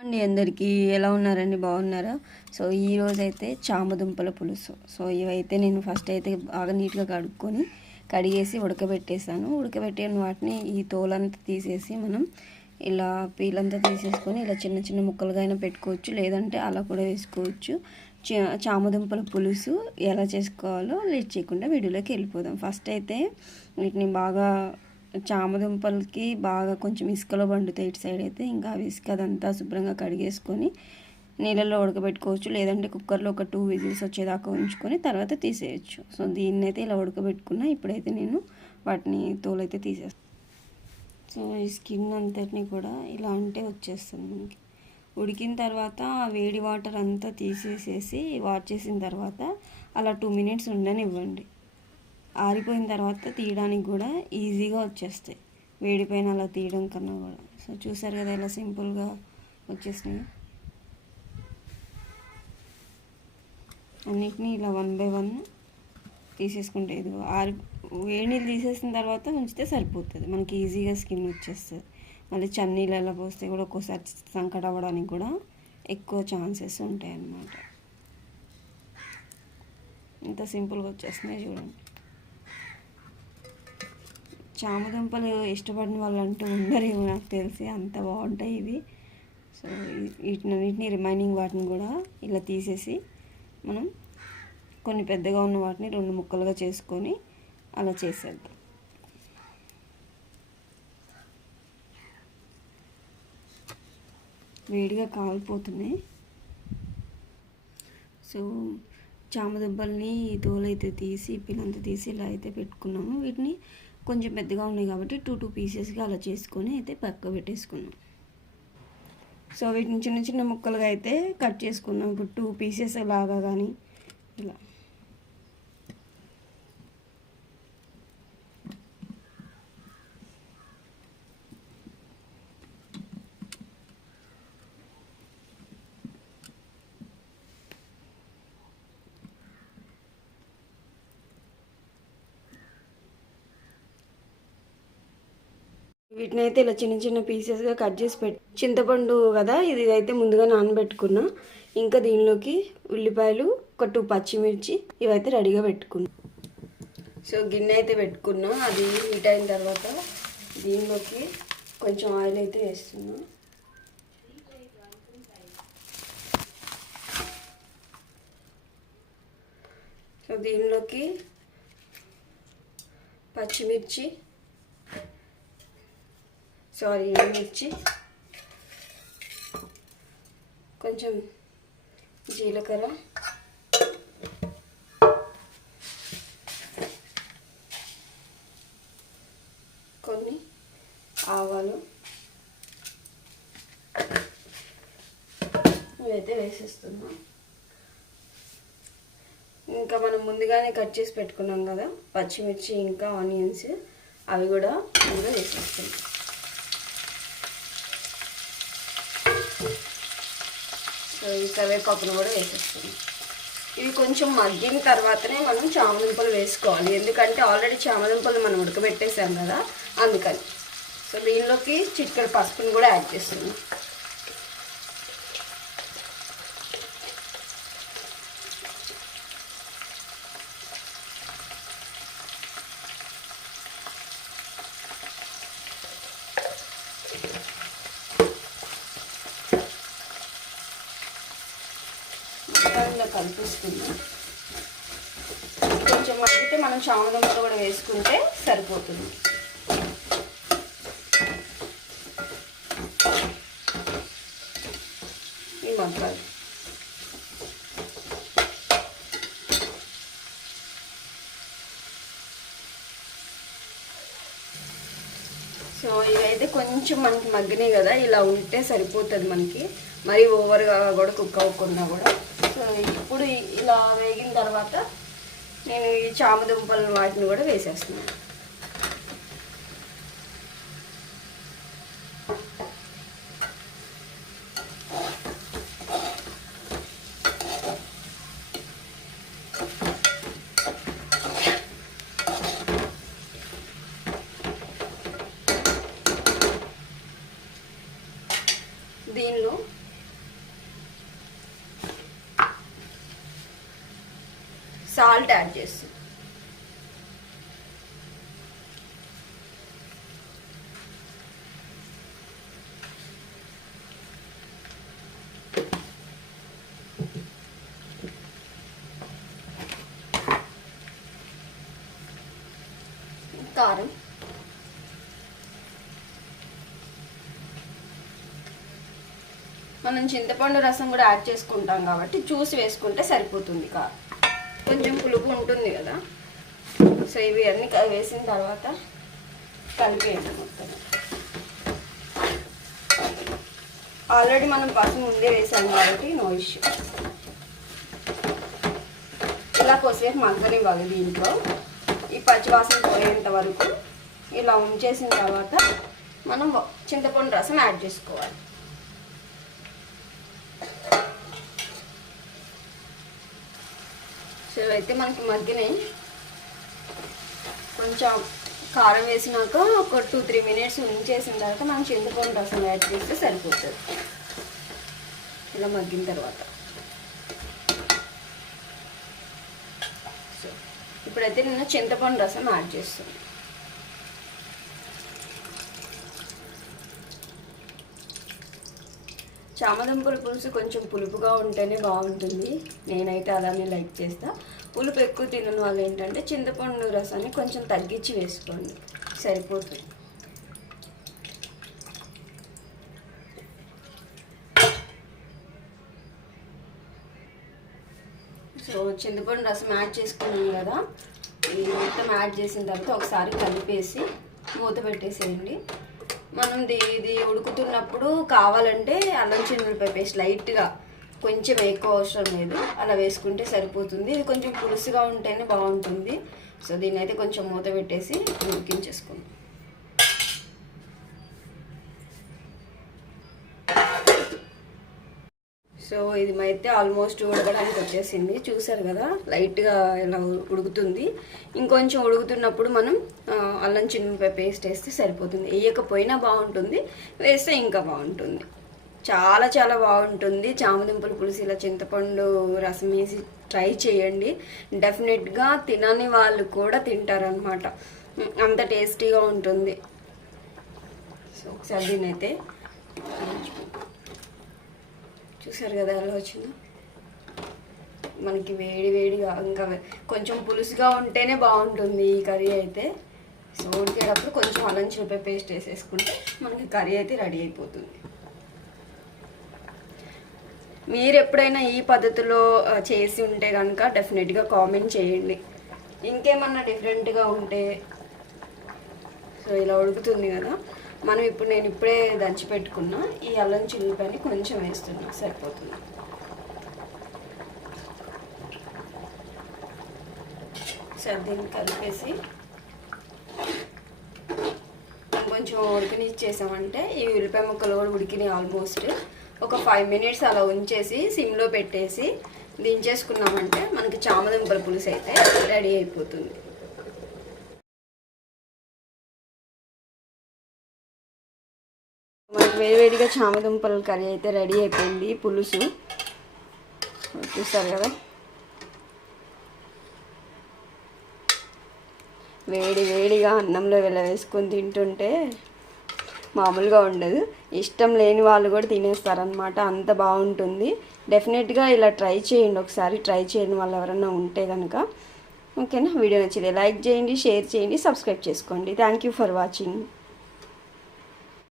అండి అందరికీ ఎలా ఉన్నారండి, బాగున్నారా? సో ఈరోజైతే చామదుంపల పులుసు. సో ఇవైతే నేను ఫస్ట్ అయితే బాగా నీట్గా కడిగేసి ఉడకబెట్టేసాను. ఉడకబెట్టిన వాటిని ఈ తోలంతా తీసేసి మనం ఇలా పీలంతా తీసేసుకొని ఇలా చిన్న చిన్న ముక్కలుగా అయినా పెట్టుకోవచ్చు, లేదంటే అలా కూడా వేసుకోవచ్చు. చామదుంపల పులుసు ఎలా చేసుకోవాలో లేట్ చేయకుండా వీడియోలోకి వెళ్ళిపోదాం. ఫస్ట్ అయితే వీటిని బాగా చామదుంపలకి బాగా కొంచెం ఇసుకలో పండుతాయి ఇటు సైడ్ అయితే. ఇంకా ఇసుక అదంతా శుభ్రంగా కడిగేసుకొని నీళ్ళల్లో ఉడకబెట్టుకోవచ్చు, లేదంటే కుక్కర్లో ఒక 2 విజిల్స్ వచ్చేదాకా ఉంచుకొని తర్వాత తీసేయచ్చు. సో దీన్నైతే ఇలా ఉడకబెట్టుకున్నా. ఇప్పుడైతే నేను వాటిని తోలైతే తీసేస్తాను. సో ఈ స్కిన్ అంతటిని కూడా ఇలా అంటే వచ్చేస్తుంది మనకి. ఉడికిన తర్వాత వేడి వాటర్ అంతా తీసేసేసి వాష్ చేసిన తర్వాత అలా 2 మినిట్స్ ఉండనివ్వండి. ఆరిపోయిన తర్వాత తీయడానికి కూడా ఈజీగా వచ్చేస్తాయి, వేడిపైన అలా తీయడం కన్నా కూడా. సో చూసారు కదా ఇలా సింపుల్గా వచ్చేసినాయి. అన్నిటినీ ఇలా 1 బై 1 తీసేసుకుంటే ఇది వేడి నీళ్ళు తీసేసిన తర్వాత ఉంచితే సరిపోతుంది, మనకి ఈజీగా స్కిన్ వచ్చేస్తుంది. మళ్ళీ చన్నీళ్ళలో పోస్తే కూడా ఒక్కోసారి సంకట అవ్వడానికి కూడా ఎక్కువ ఛాన్సెస్ ఉంటాయి అన్నమాట. ఇంత సింపుల్గా వచ్చేస్తున్నాయి చూడండి. చామదుంపలు ఇష్టపడిన వాళ్ళు అంటూ ఉండరేమో నాకు తెలిసి, అంత బాగుంటాయి ఇవి. సో వీటిని రిమైనింగ్ వాటిని కూడా ఇలా తీసేసి మనం కొన్ని పెద్దగా ఉన్న వాటిని 2 ముక్కలుగా చేసుకొని అలా చేసేద్దాం. వేడిగా కాలిపోతున్నాయి. సో చామదుంపల్ని తోలైతే తీసి పిల్లంతా తీసి ఇలా అయితే పెట్టుకున్నాము. వీటిని కొంచెం పెద్దగా ఉన్నాయి కాబట్టి 2 పీసెస్గా అలా చేసుకొని అయితే పక్క పెట్టేసుకున్నాం. సో వీటిని చిన్న చిన్న ముక్కలుగా అయితే కట్ చేసుకున్నాం. ఇప్పుడు 2 పీసెస్ లాగా కానీ ఇలా. వీటిని అయితే ఇలా చిన్న చిన్న పీసెస్గా కట్ చేసి చింతపండు కదా ఇది అయితే ముందుగా నానబెట్టుకున్నా. ఇంకా దీనిలోకి ఉల్లిపాయలు, ఒక 2 పచ్చిమిర్చి ఇవైతే రెడీగా పెట్టుకున్నా. సో గిన్నె అయితే పెట్టుకున్నా. అది హీట్ అయిన తర్వాత దీనిలోకి కొంచెం ఆయిల్ అయితే వేస్తున్నా. సో దీనిలోకి పచ్చిమిర్చి ఎండుమిర్చి, కొంచెం జీలకర్ర, కొన్ని ఆవాలు ఇవైతే వేసేస్తున్నాం. ఇంకా మనం ముందుగానే కట్ చేసి పెట్టుకున్నాం కదా పచ్చిమిర్చి ఇంకా ఆనియన్స్, అవి కూడా ఇందులో వేసేస్తున్నాం. సో ఈ కరివేపాకును కూడా వేసేస్తున్నాం. ఇవి కొంచెం మగ్గిన తర్వాతనే మనం చామదుంపలు వేసుకోవాలి, ఎందుకంటే ఆల్రెడీ చామదుంపలు మనం ఉడకబెట్టేసాం కదా అందుకని. సో దీనిలోకి చిటికెడు పసుపుని కూడా యాడ్ చేస్తున్నాం. ఇలా కలిపేసుకుందాం. కొంచెం మగ్గితే మనం చామదుంపలు కూడా వేసుకుంటే సరిపోతుంది. ఈ మగ్గాలి. సో ఇవైతే కొంచెం మనకి మగ్గినాయి కదా, ఇలా ఉంటే సరిపోతుంది మనకి, మరీ ఓవర్గా కూడా కుక్ అవ్వకుండా కూడా. సో ఇప్పుడు ఇలా వేగిన తర్వాత నేను ఈ చామదుంపలు వాటిని కూడా వేసేస్తున్నాను. దీనిలో సాల్ట్ యాడ్ చేస్తాం. కారం, మనం చింతపండు రసం కూడా యాడ్ చేసుకుంటాం కాబట్టి చూసి వేసుకుంటే సరిపోతుంది. కారం కొంచెం పులుపు ఉంటుంది కదా. సో ఇవి అన్నీ వేసిన తర్వాత కలిపేయండి మొత్తం. ఆల్రెడీ మనం పసుపు ముందే వేసాం కాబట్టి నో ఇష్యూ. ఇలా కొద్దిసేపు మగ్గనివ్వాలి. దీంట్లో ఈ పచ్చివాసన పోయేంత వరకు ఇలా ఉంచేసిన తర్వాత మనం చింతపండు రసం యాడ్ చేసుకోవాలి. సో అయితే మనకి మగ్గినాయి. కొంచెం కారం వేసినాక ఒక 2-3 మినిట్స్ ఉంచేసిన తర్వాత మనం చింతపండు రసం యాడ్ చేస్తే సరిపోతుంది. ఇలా మగ్గిన తర్వాత సో ఇప్పుడైతే నేను చింతపండు రసం యాడ్ చేస్తాను. చామదుంపల పులుసు కొంచెం పులుపుగా ఉంటేనే బాగుంటుంది. నేనైతే అలానే లైక్ చేస్తా. పులుపు ఎక్కువ తినని వాళ్ళు ఏంటంటే చింతపండు రసాన్ని కొంచెం తగ్గించి వేసుకోండి, సరిపోతుంది. సో చింతపండు రసం యాడ్ చేసుకున్నాం కదా, ఇది మొత్తం యాడ్ చేసిన తర్వాత ఒకసారి కలిపేసి మూత పెట్టేసేయండి. మనం ఇది ఉడుకుతున్నప్పుడు కావాలంటే అల్లం చిన్నులపాయ పేస్ట్ లైట్గా, కొంచెం ఎక్కువ అవసరం లేదు, అలా వేసుకుంటే సరిపోతుంది. ఇది కొంచెం పులుసుగా ఉంటేనే బాగుంటుంది. సో దీన్ని అయితే కొంచెం మూత పెట్టేసి ఉడికించేసుకుందాం. సో ఇది అయితే ఆల్మోస్ట్ ఉడకడానికి వచ్చేసింది. చూసారు కదా, లైట్గా ఇలా ఉడుకుతుంది. ఇంకొంచెం ఉడుకుతున్నప్పుడు మనం అల్లం చిన్నులపాయ పేస్ట్ వేస్తే సరిపోతుంది. వేయకపోయినా బాగుంటుంది, వేస్తే ఇంకా బాగుంటుంది. చాలా చాలా బాగుంటుంది చామదుంపల పులుసు. ఇలా చింతపండు రసం వేసి ట్రై చేయండి. డెఫినెట్గా తినని వాళ్ళు కూడా తింటారనమాట, అంత టేస్టీగా ఉంటుంది. సో ఒకసారి దీనైతే చూసారు కదా ఎలా వచ్చిందో. మనకి వేడి వేడిగా ఇంకా కొంచెం పులుసుగా ఉంటేనే బాగుంటుంది ఈ కర్రీ అయితే. సో ఉడికేటప్పుడు కొంచెం అల్లం చిన్నులపాయ పేస్ట్ వేసేసుకుంటే మనకి కర్రీ అయితే రెడీ అయిపోతుంది. మీరు ఎప్పుడైనా ఈ పద్ధతిలో చేసి ఉంటే కనుక డెఫినెట్గా కామెంట్ చేయండి. ఇంకేమన్నా డిఫరెంట్గా ఉంటే. సో ఇలా ఉడుకుతుంది కదా, మనం నేను ఇప్పుడే దంచి పెట్టుకున్నా ఈ అల్లం చిన్నులపాయని కొంచెం వేస్తున్నా, సరిపోతుంది. సరే దీన్ని కలిపేసి కొంచెం ఉడికినిచ్చేసామంటే ఈ ఉల్లిపాయ ముక్కలు కూడా ఉడికినాయి ఆల్మోస్ట్. ఒక 5 మినిట్స్ అలా ఉంచేసి సిమ్లో పెట్టేసి దించేసుకున్నామంటే మనకి చామదుంపల పులుసు అయితే రెడీ అయిపోతుంది. మనకి వేడివేడిగా చామదుంపల కర్రీ అయితే రెడీ అయిపోయింది. పులుసు చూస్తారు కదా, వేడి వేడిగా అన్నంలో వేసుకొని తింటుంటే మామూలుగా ఉండదు. ఇష్టం లేని వాళ్ళు కూడా తినేస్తారనమాట, అంత బాగుంటుంది. డెఫినెట్గా ఇలా ట్రై చేయండి ఒకసారి. ట్రై చేయని వాళ్ళు ఎవరైనా ఉంటే కనుక. ఓకేనా, వీడియో నచ్చితే లైక్ చేయండి, షేర్ చేయండి, సబ్స్క్రైబ్ చేసుకోండి. Thank you for watching.